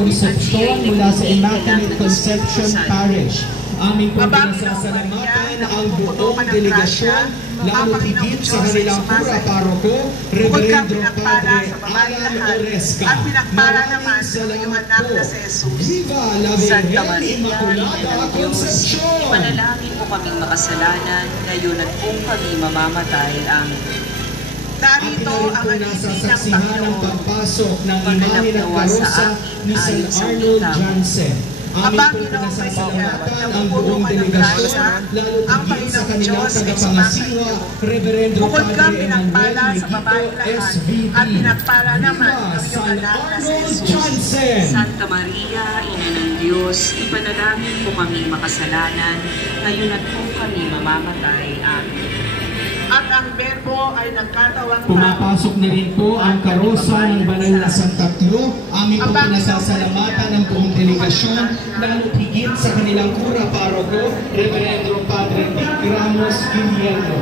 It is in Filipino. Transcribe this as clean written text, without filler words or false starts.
konsepsyon mula sa Immaculate Conception Parish. Aming pong pinasasalamatan ang buong delegasyon, lalo higit sa kanilang pura paroko, Reverendo Padre Alan Oresca. Maraming salamat po. Viva la Virgen Immaculada Concepcion! Panalangin po kaming makasalanan, ngayon at kung kami mamamatay. Amen. Narito ang nasasaksihan ng pagpasok ng imahe ng karosa ni San Arnold Jansen. Aming pong pinasasalamatan ang buong delegasyon, lalo higit sa kanilang tagapangasiwa, Reverendo Padre Emmanuel Miguito, SVP. Viva San Arnold Jansen! Santa Maria, Ina ng Diyos, ipanalangin po kaming makasalanan, ngayon at kung kami mamamatay. Amen. At ang Berbo ay nagkatawang Pumapasok na rin po ang karosa ng banal na Santa Clo. Aming pong pinasasalamatan ng buong delegasyon, lalo higit sa kanilang kura paroko, Reverendo Padre Dick Ramos Guillermo.